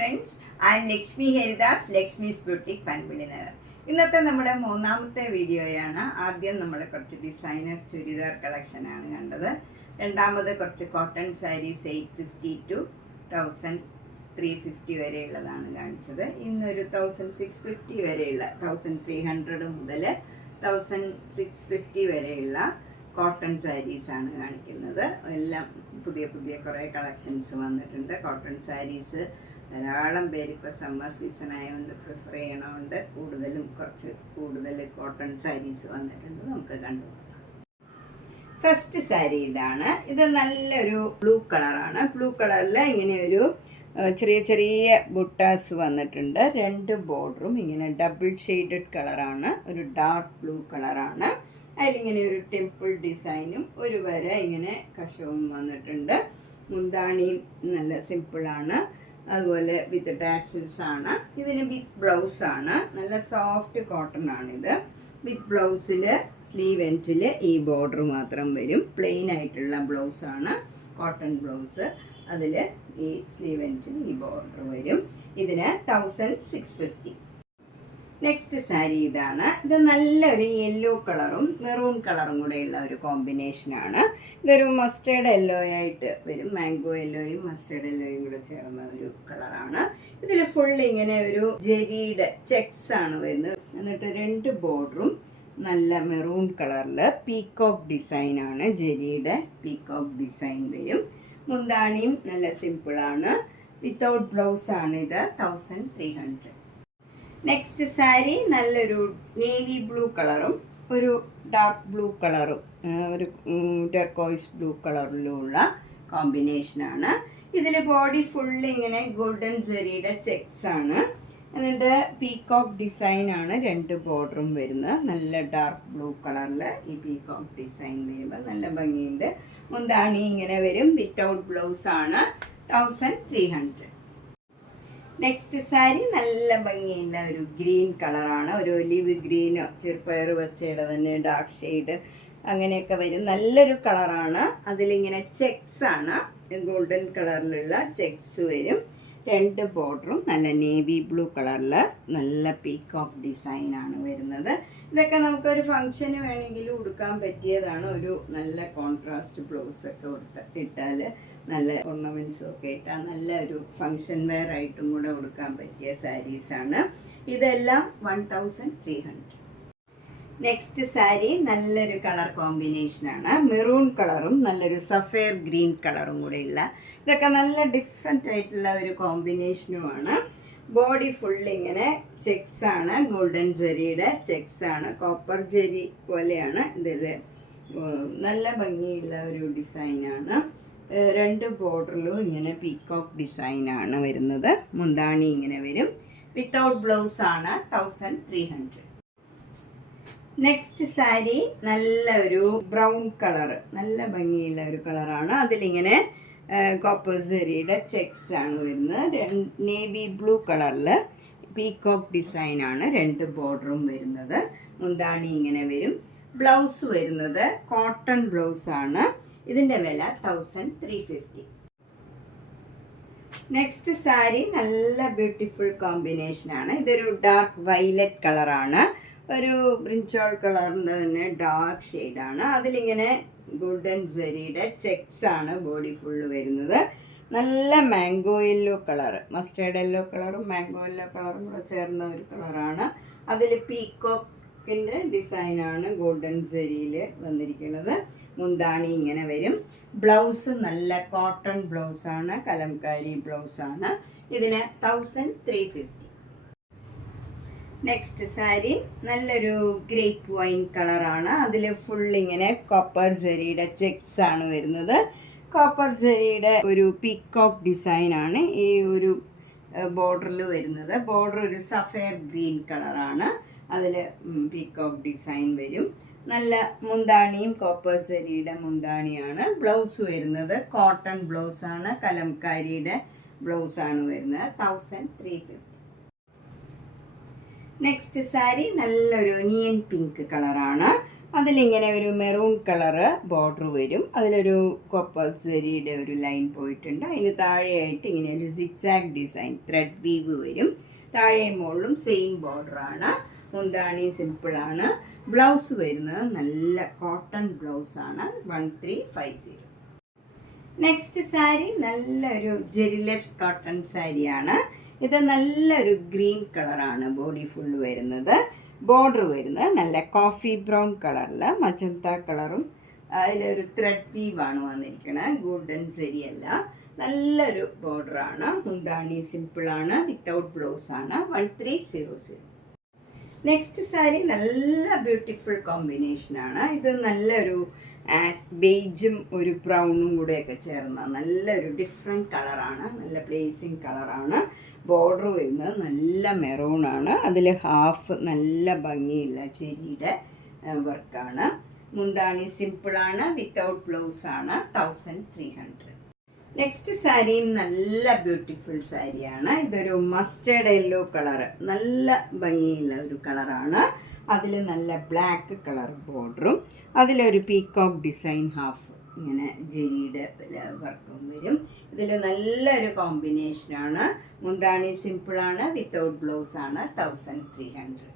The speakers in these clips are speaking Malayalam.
Friends, I am Lakshmi Haridas, Lakshmi's boutique, Panampilly Nagar. ഇന്നത്തെ നമ്മുടെ മൂന്നാമത്തെ വീഡിയോയാണ്. ആദ്യം നമ്മൾ കുറച്ച് ഡിസൈനർ ചുരിദാർ കളക്ഷനാണ് കണ്ടത്. രണ്ടാമത് കുറച്ച് കോട്ടൺ സാരീസ് 850 to 1350 വരെയുള്ളതാണ് കാണിച്ചത്. ഇന്നൊരു 1650 വരെയുള്ള 1300 മുതൽ 1650 വരെയുള്ള കോട്ടൺ സാരീസാണ് കാണിക്കുന്നത്. എല്ലാം പുതിയ പുതിയ കുറേ കളക്ഷൻസ് വന്നിട്ടുണ്ട്. കോട്ടൺ സാരീസ് ധാരാളം പേര് ഇപ്പോൾ സമ്മർ സീസൺ ആയതുകൊണ്ട് പ്രിഫർ ചെയ്യണമുണ്ട്. കുറച്ച് കൂടുതൽ കോട്ടൺ സാരീസ് വന്നിട്ടുണ്ട്. നമുക്ക് കണ്ടു. ഫസ്റ്റ് സാരി ഇതാണ്. ഇത് നല്ലൊരു ബ്ലൂ കളറാണ്. ബ്ലൂ കളറിൽ ഇങ്ങനെ ഒരു ചെറിയ ചെറിയ ബുട്ടാസ് വന്നിട്ടുണ്ട്. രണ്ട് ബോർഡറും ഇങ്ങനെ ഡബിൾ ഷെയ്ഡഡ് കളറാണ്. ഒരു ഡാർക്ക് ബ്ലൂ കളറാണ്. അതിലിങ്ങനെ ഒരു ടെമ്പിൾ ഡിസൈനും ഒരു വര ഇങ്ങനെ കഷവും വന്നിട്ടുണ്ട്. മുന്താണിയും നല്ല സിമ്പിളാണ്. അതുപോലെ വിത്ത് ടാസിൽസ് ആണ്. ഇതിന് വിത്ത് ബ്ലൗസ് ആണ്. നല്ല സോഫ്റ്റ് കോട്ടൺ ആണിത്. വിത്ത് ബ്ലൗസിൽ സ്ലീവ് എൻഡിൽ ഈ ബോർഡർ മാത്രം വരും. പ്ലെയിൻ ആയിട്ടുള്ള ബ്ലൗസാണ്, കോട്ടൺ ബ്ലൗസ്. അതിൽ ഈ സ്ലീവ് എൻഡിൽ ഈ ബോർഡർ വരും. ഇതിന് 1650. നെക്സ്റ്റ് സാരി ഇതാണ്. ഇത് നല്ലൊരു യെല്ലോ കളറും മെറൂൺ കളറും കൂടെയുള്ള ഒരു കോമ്പിനേഷനാണ്. ഇതൊരു മസ്റ്റേർഡ് യെല്ലോ ആയിട്ട് വരും. മാംഗോ യെല്ലോയും മസ്റ്റേർഡ് യെല്ലോയും കൂടെ ചേർന്ന ഒരു കളറാണ്. ഇതിൽ ഫുൾ ഇങ്ങനെ ഒരു ജെരിയുടെ ചെക്സ് ആണ് വരുന്നത്. എന്നിട്ട് രണ്ട് ബോർഡറും നല്ല മെറൂൺ കളറിൽ പീകോക്ക് ഡിസൈനാണ്. ജെരിയുടെ പീകോക്ക് ഡിസൈൻ വരും. മുന്താണിയും നല്ല സിമ്പിളാണ്. വിത്തൗട്ട് ബ്ലൗസ് ആണ്. ഇത് 1300. നെക്സ്റ്റ് സാരി നല്ലൊരു നേവി ബ്ലൂ കളറും ഒരു ഡാർക്ക് ബ്ലൂ കളറും ഒരു ടെർക്കോയിസ് ബ്ലൂ കളറിലുള്ള കോമ്പിനേഷനാണ്. ഇതിൽ ബോഡി ഫുള്ള് ഇങ്ങനെ ഗോൾഡൻ സെറിയുടെ ചെക്സ് ആണ്. എന്നിട്ട് പീകോക്ക് ഡിസൈനാണ്. രണ്ട് ബോർഡറും വരുന്നത്. നല്ല ഡാർക്ക് ബ്ലൂ കളറിൽ ഈ പീകോക്ക് ഡിസൈൻ വരുമ്പോൾ നല്ല ഭംഗിയുണ്ട്. മുന്താണി ഇങ്ങനെ വരും. വിത്തൗട്ട് ബ്ലൗസ് ആണ്. 1300. നെക്സ്റ്റ് സാരി നല്ല ഭംഗിയുള്ള ഒരു ഗ്രീൻ കളറാണ്. ഒരു ഒലിവ് ഗ്രീനോ ചെറുപയർ പച്ചയുടെ തന്നെ ഡാർക്ക് ഷെയ്ഡ് അങ്ങനെയൊക്കെ വരും. നല്ലൊരു കളറാണ്. അതിലിങ്ങനെ ചെക്സ് ആണ്. ഗോൾഡൻ കളറിലുള്ള ചെക്സ് വരും. രണ്ട് ബോർഡറും നല്ല നേവി ബ്ലൂ കളറിൽ നല്ല പീകോക്ക് ഡിസൈനാണ് വരുന്നത്. ഇതൊക്കെ നമുക്കൊരു ഫങ്ഷന് വേണമെങ്കിലും ഉടുക്കാൻ പറ്റിയതാണ്. ഒരു നല്ല കോൺട്രാസ്റ്റ് ബ്ലൗസൊക്കെ ഇട്ടാൽ നല്ല ഓർണമെൻറ്റ്സും ഒക്കെ ഇട്ടാൽ നല്ല ഒരു ഫങ്ഷൻ വെയർ ആയിട്ടും കൂടെ ഉടുക്കാൻ പറ്റിയ സാരീസാണ്. ഇതെല്ലാം 1300. നെക്സ്റ്റ് സാരി നല്ലൊരു കളർ കോമ്പിനേഷനാണ്. മെറൂൺ കളറും നല്ലൊരു സഫയർ ഗ്രീൻ കളറും കൂടെയുള്ള. ഇതൊക്കെ നല്ല ഡിഫറെൻ്റ് ആയിട്ടുള്ള ഒരു കോമ്പിനേഷനുമാണ്. ബോഡി ഫുള്ളിങ്ങനെ ചെക്സ് ആണ്. ഗോൾഡൻ ജെറിയുടെ ചെക്സ് ആണ്. കോപ്പർ ജെറി പോലെയാണ് ഇതിൽ. നല്ല ഭംഗിയുള്ള ഒരു ഡിസൈനാണ്. രണ്ട് ബോർഡറിലും ഇങ്ങനെ പീകോക്ക് ഡിസൈനാണ് വരുന്നത്. മുന്താണി ഇങ്ങനെ വരും. വിത്തൗട്ട് ബ്ലൗസ് ആണ്. 1300. നെക്സ്റ്റ് സാരി നല്ല ഒരു ബ്രൗൺ കളർ, നല്ല ഭംഗിയുള്ള ഒരു കളറാണ്. അതിലിങ്ങനെ കോപ്പർ സെറിയുടെ ചെക്സ് ആണ് വരുന്നത്. നേവി ബ്ലൂ കളറിൽ പീകോക്ക് ഡിസൈനാണ്. രണ്ട് ബോർഡറും വരുന്നത്. മുന്താണി ഇങ്ങനെ വരും. ബ്ലൗസ് വരുന്നത് കോട്ടൺ ബ്ലൗസാണ്. ഇതിൻ്റെ വില 1350. നെക്സ്റ്റ് സാരി നല്ല ബ്യൂട്ടിഫുൾ കോമ്പിനേഷനാണ്. ഇതൊരു ഡാർക്ക് വയലറ്റ് കളറാണ്. ഒരു ബ്രിഞ്ചോൾ കളറിൻ്റെ തന്നെ ഡാർക്ക് ഷെയ്ഡാണ്. അതിലിങ്ങനെ ഗോൾഡൻ സെറിയുടെ ചെക്സ് ആണ് ബോഡി ഫുള്ള് വരുന്നത്. നല്ല mango yellow colour, mustard yellow കളറും മാംഗോ യെല്ലോ കളറും കൂടെ ചേർന്ന ഒരു കളറാണ്. അതിൽ പീകോക്കിൻ്റെ ഡിസൈനാണ് ഗോൾഡൻ സെറിയിൽ വന്നിരിക്കുന്നത്. മുന്താണി ഇങ്ങനെ വരും. ബ്ലൗസ് നല്ല കോട്ടൺ ബ്ലൗസാണ്. കലംകാരി ബ്ലൗസാണ്. ഇതിന് 1350. നെക്സ്റ്റ് സാരി നല്ലൊരു ഗ്രേപ്പ് വൈൻ കളറാണ്. അതിൽ ഫുൾ ഇങ്ങനെ കോപ്പർ സെറിയുടെ ചെക്സ് ആണ് വരുന്നത്. കോപ്പർ സെറിയുടെ ഒരു പീകോക്ക് ഡിസൈനാണ് ഈ ഒരു ബോർഡറിൽ വരുന്നത്. ബോർഡർ ഒരു സഫയർ ഗ്രീൻ കളറാണ്. അതിൽ പീകോക്ക് ഡിസൈൻ വരും. നല്ല മുന്താണിയും കോപ്പർ സെറിയുടെ മുന്താണിയാണ്. ബ്ലൗസ് വരുന്നത് കോട്ടൺ ബ്ലൗസാണ്. കലംകാരിയുടെ ബ്ലൗസാണ് വരുന്നത്. 1350. നെക്സ്റ്റ് സാരി നല്ലൊരു നിയൻ പിങ്ക് കളറാണ്. അതിലിങ്ങനെ ഒരു മെറൂൺ കളറ് ബോർഡർ വരും. അതിലൊരു കോപ്പർ സെരിയുടെ ഒരു ലൈൻ പോയിട്ടുണ്ട്. അതിന് താഴെയായിട്ട് ഇങ്ങനെ ഒരു സിക്സാക് ഡിസൈൻ ത്രെഡ് വീവ് വരും. താഴെയും മുകളിലും സെയിം ബോർഡറാണ്. മുന്താണി സിമ്പിളാണ്. ബ്ലൗസ് വരുന്നത് നല്ല കോട്ടൺ ബ്ലൗസാണ്. 1350. നെക്സ്റ്റ് സാരി നല്ലൊരു ജെറിലെസ് കോട്ടൺ സാരിയാണ്. ഇത് നല്ലൊരു ഗ്രീൻ കളറാണ് ബോഡി ഫുള്ള് വരുന്നത്. ബോർഡർ വരുന്നത് നല്ല കോഫി ബ്രൗൺ കളറിൽ മജന്ത കളറും അതിലൊരു ത്രെഡ് വീവാണ് വന്നിരിക്കുന്നത്. ഗോൾഡൻ സെരിയല്ല. നല്ലൊരു ബോർഡറാണ്. മുന്താണി സിമ്പിളാണ്. വിത്തൗട്ട് ബ്ലൗസാണ്. 1300. നെക്സ്റ്റ് സാരി നല്ല ബ്യൂട്ടിഫുൾ കോമ്പിനേഷനാണ്. ഇത് നല്ലൊരു ബേജും ഒരു ബ്രൗണും കൂടെയൊക്കെ ചേർന്ന നല്ലൊരു ഡിഫറെൻറ്റ് കളറാണ്. നല്ല പ്ലേസിങ് കളറാണ്. ബോർഡർ വരുന്നത് നല്ല മെറൂണാണ്. അതിൽ ഹാഫ് നല്ല ഭംഗിയുള്ള ചെരിയുടെ വർക്കാണ്. മുന്താണി സിമ്പിളാണ്. വിത്തൗട്ട് ബ്ലൗസാണ്. 1300. നെക്സ്റ്റ് സാരിയും നല്ല ബ്യൂട്ടിഫുൾ സാരിയാണ്. ഇതൊരു മസ്റ്റേർഡ് യെല്ലോ കളറ്. നല്ല ഭംഗിയുള്ള ഒരു കളറാണ്. അതിൽ നല്ല ബ്ലാക്ക് കളർ ബോർഡറും അതിലൊരു പീകോക്ക് ഡിസൈൻ ഹാഫ് ഇങ്ങനെ ജെരിയുടെ വർക്കും വരും. ഇതിൽ നല്ലൊരു കോമ്പിനേഷനാണ്. മുന്താണി സിമ്പിളാണ്. വിത്തൗട്ട് ബ്ലൗസാണ്. 1300.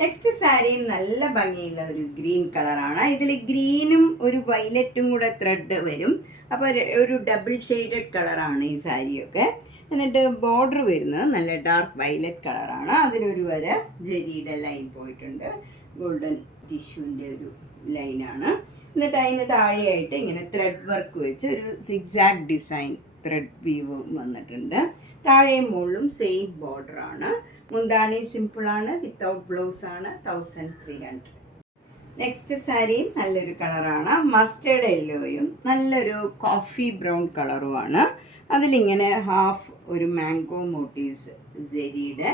നെക്സ്റ്റ് സാരിയും നല്ല ഭംഗിയുള്ള ഒരു ഗ്രീൻ കളറാണ്. ഇതിൽ ഗ്രീനും ഒരു വയലറ്റും കൂടെ ത്രെഡ് വരും. അപ്പോൾ ഒരു ഡബിൾ ഷെയ്ഡഡ് കളറാണ് ഈ സാരിയൊക്കെ. എന്നിട്ട് ബോർഡർ വരുന്നത് നല്ല ഡാർക്ക് വയലറ്റ് കളറാണ്. അതിലൊരു വര ജെരിയുടെ ലൈൻ പോയിട്ടുണ്ട്. ഗോൾഡൻ ടിഷ്യൂവിൻ്റെ ഒരു ലൈനാണ്. എന്നിട്ട് അതിന് താഴെയായിട്ട് ഇങ്ങനെ ത്രെഡ് വർക്ക് വെച്ച് ഒരു സിക്സാക് ഡിസൈൻ ത്രെഡ് വീവ് വന്നിട്ടുണ്ട്. താഴെയും മുകളിലും സെയിം ബോർഡറാണ്. മുന്താണി സിമ്പിളാണ്. വിത്തൗട്ട് ബ്ലൗസാണ്. 1300. നെക്സ്റ്റ് സാരിയും നല്ലൊരു കളറാണ്. മസ്റ്റേർഡ് യെല്ലോയും നല്ലൊരു കോഫി ബ്രൗൺ കളറുമാണ്. അതിലിങ്ങനെ ഹാഫ് ഒരു മാംഗോ മോട്ടീവ്സ് ജെരിയുടെ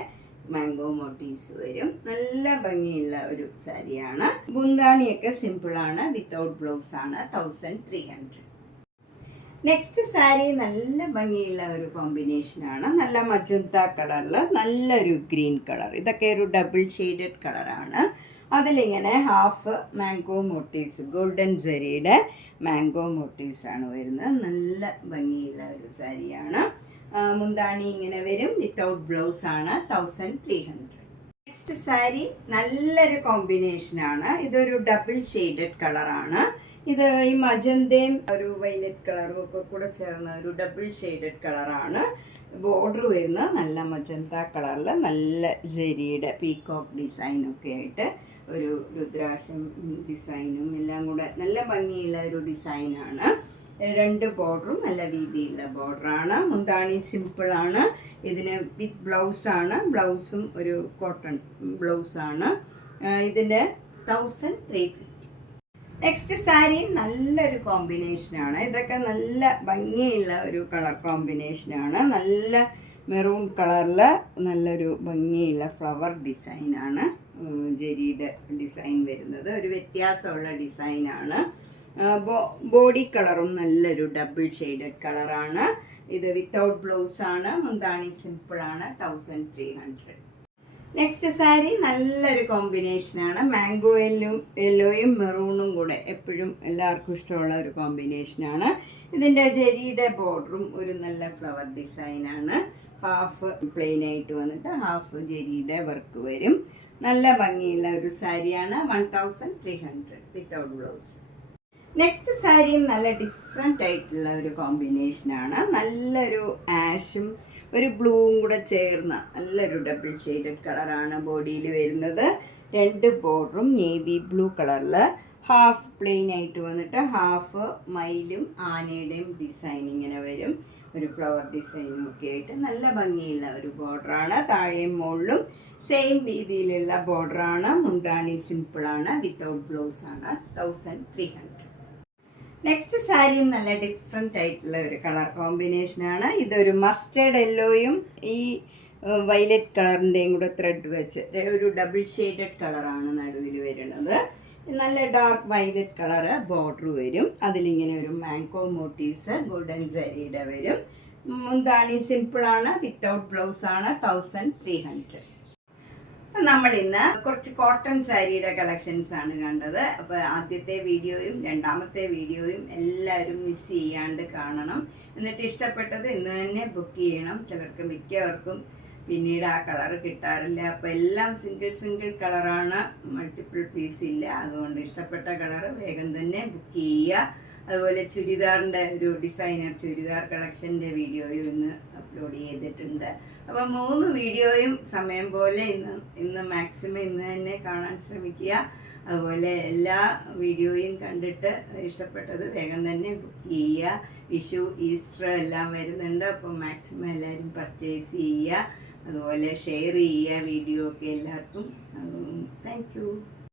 മാംഗോ മോട്ടീവ്സ് വരും. നല്ല ഭംഗിയുള്ള ഒരു സാരിയാണ്. മുന്താണിയൊക്കെ സിമ്പിളാണ്. വിത്തൗട്ട് ബ്ലൗസാണ്. 1300. നെക്സ്റ്റ് സാരി നല്ല ഭംഗിയുള്ള ഒരു കോമ്പിനേഷനാണ്. നല്ല മജന്ത കളറിൽ നല്ലൊരു ഗ്രീൻ കളർ. ഇതൊക്കെ ഒരു ഡബിൾ ഷെയ്ഡഡ് കളറാണ്. അതിലിങ്ങനെ ഹാഫ് മാംഗോ മോട്ടീവ്സ് ഗോൾഡൻ സെരിയുടെ മാംഗോ മോട്ടീവ്സ് ആണ് വരുന്നത്. നല്ല ഭംഗിയുള്ള ഒരു സാരിയാണ്. മുന്താണി ഇങ്ങനെ വരും. വിത്തൗട്ട് ബ്ലൗസാണ്. 1300. നെക്സ്റ്റ് സാരി നല്ലൊരു കോമ്പിനേഷനാണ്. ഇതൊരു ഡബിൾ ഷെയ്ഡഡ് കളറാണ്. ഇത് ഈ മജന്തയും ഒരു വയലറ്റ് കളറും ഒക്കെ കൂടെ ചേർന്ന ഒരു ഡബിൾ ഷെയ്ഡഡ് കളറാണ്. ബോർഡർ വരുന്നത് നല്ല മജന്ത കളറിൽ നല്ല സെരിയുടെ പീകോക്ക് ഡിസൈനൊക്കെ ആയിട്ട് ഒരു രുദ്രാക്ഷം ഡിസൈനും എല്ലാം കൂടെ നല്ല ഭംഗിയുള്ള ഒരു ഡിസൈനാണ്. രണ്ട് ബോർഡറും നല്ല വീതിയുള്ള ബോർഡറാണ്. മുന്താണി സിമ്പിളാണ്. ഇതിന് വിത്ത് ബ്ലൗസാണ്. ബ്ലൗസും ഒരു കോട്ടൺ ബ്ലൗസാണ്. ഇതിൻ്റെ 1350. നെക്സ്റ്റ് സാരി നല്ലൊരു കോമ്പിനേഷനാണ്. ഇതൊക്കെ നല്ല ഭംഗിയുള്ള ഒരു കളർ കോമ്പിനേഷനാണ്. നല്ല മെറൂൺ കളറിൽ നല്ലൊരു ഭംഗിയുള്ള ഫ്ലവർ ഡിസൈനാണ് ജെരിയുടെ ഡിസൈൻ വരുന്നത്. ഒരു വ്യത്യാസമുള്ള ഡിസൈനാണ്. ബോഡി കളറും നല്ലൊരു ഡബിൾ ഷെയ്ഡഡ് കളറാണ്. ഇത് വിത്തൗട്ട് ബ്ലൗസാണ്. മുന്താണി സിമ്പിളാണ്. 1300. നെക്സ്റ്റ് സാരി നല്ലൊരു കോമ്പിനേഷനാണ്. മാംഗോ യെല്ലോയും മെറൂണും കൂടെ എപ്പോഴും എല്ലാവർക്കും ഇഷ്ടമുള്ള ഒരു കോമ്പിനേഷനാണ്. ഇതിൻ്റെ ജെരിയുടെ ബോർഡറും ഒരു നല്ല ഫ്ലവർ ഡിസൈനാണ്. ഹാഫ് പ്ലെയിൻ ആയിട്ട് വന്നിട്ട് ഹാഫ് ജെരിയുടെ വർക്ക് വരും. നല്ല ഭംഗിയുള്ള ഒരു സാരിയാണ്. 1300 വിത്തൗട്ട് ബ്ലൗസ്. നെക്സ്റ്റ് സാരിയും നല്ല ഡിഫറെൻ്റ് ആയിട്ടുള്ള ഒരു കോമ്പിനേഷനാണ്. നല്ലൊരു ആഷും ഒരു ബ്ലൂവും കൂടെ ചേർന്ന നല്ലൊരു ഡബിൾ ഷെയ്ഡഡ് കളറാണ് ബോഡിയിൽ വരുന്നത്. രണ്ട് ബോർഡറും നേവി ബ്ലൂ കളറിൽ ഹാഫ് പ്ലെയിൻ ആയിട്ട് വന്നിട്ട് ഹാഫ് മയിലും ആനയുടെയും ഡിസൈൻ ഇങ്ങനെ വരും. ഒരു ഫ്ലവർ ഡിസൈനും ഒക്കെ ആയിട്ട് നല്ല ഭംഗിയുള്ള ഒരു ബോർഡറാണ്. താഴെയും മുകളിലും സെയിം രീതിയിലുള്ള ബോർഡറാണ്. മുന്താണി സിമ്പിളാണ്. വിത്തൗട്ട് ബ്ലൗസാണ്. 1300. നെക്സ്റ്റ് സാരിയും നല്ല ഡിഫറെൻ്റ് ആയിട്ടുള്ള ഒരു കളർ കോമ്പിനേഷനാണ്. ഇതൊരു മസ്റ്റേർഡ് യെല്ലോയും ഈ വയലറ്റ് കളറിൻ്റെയും കൂടെ ത്രെഡ് വെച്ച് ഒരു ഡബിൾ ഷെയ്ഡഡ് കളറാണ് നടുവിൽ വരുന്നത്. നല്ല ഡാർക്ക് വയലറ്റ് കളറ് ബോർഡർ വരും. അതിലിങ്ങനെ ഒരു മാംഗോ മോട്ടീവ്സ് ഗോൾഡൻ സെരിയുടെ വരും. മുന്താണി സിമ്പിളാണ്. വിത്തൗട്ട് ബ്ലൗസാണ്. 1300. നമ്മൾ ഇന്ന് കുറച്ച് കോട്ടൺ സാരിയുടെ കളക്ഷൻസ് ആണ് കണ്ടത്. അപ്പോൾ ആദ്യത്തെ വീഡിയോയും രണ്ടാമത്തെ വീഡിയോയും എല്ലാവരും മിസ് ചെയ്യാണ്ട് കാണണം. എന്നിട്ട് ഇഷ്ടപ്പെട്ടത് ഇന്ന് തന്നെ ബുക്ക് ചെയ്യണം. ചിലർക്ക് മിക്കവർക്കും പിന്നീട് ആ കളറ് കിട്ടാറില്ല. അപ്പോൾ എല്ലാം സിംഗിൾ കളറാണ്, മൾട്ടിപ്പിൾ പീസ് ഇല്ല. അതുകൊണ്ട് ഇഷ്ടപ്പെട്ട കളറ് വേഗം തന്നെ ബുക്ക് ചെയ്യുക. അതുപോലെ ചുരിദാറിൻ്റെ ഒരു ഡിസൈനർ ചുരിദാർ കളക്ഷൻ്റെ വീഡിയോയും ഇന്ന് അപ്ലോഡ് ചെയ്തിട്ടുണ്ട്. അപ്പോൾ 3 വീഡിയോയും സമയം പോലെ ഇന്ന് മാക്സിമം ഇന്ന് തന്നെ കാണാൻ ശ്രമിക്കുക. അതുപോലെ എല്ലാ വീഡിയോയും കണ്ടിട്ട് ഇഷ്ടപ്പെട്ടത് വേഗം തന്നെ ബുക്ക് ചെയ്യുക. വിഷു, ഈസ്റ്റർ എല്ലാം വരുന്നുണ്ട്. അപ്പോൾ മാക്സിമം എല്ലാവരും പർച്ചേസ് ചെയ്യുക. അതുപോലെ ഷെയർ ചെയ്യുക വീഡിയോ ഒക്കെ എല്ലാവർക്കും. Thank you.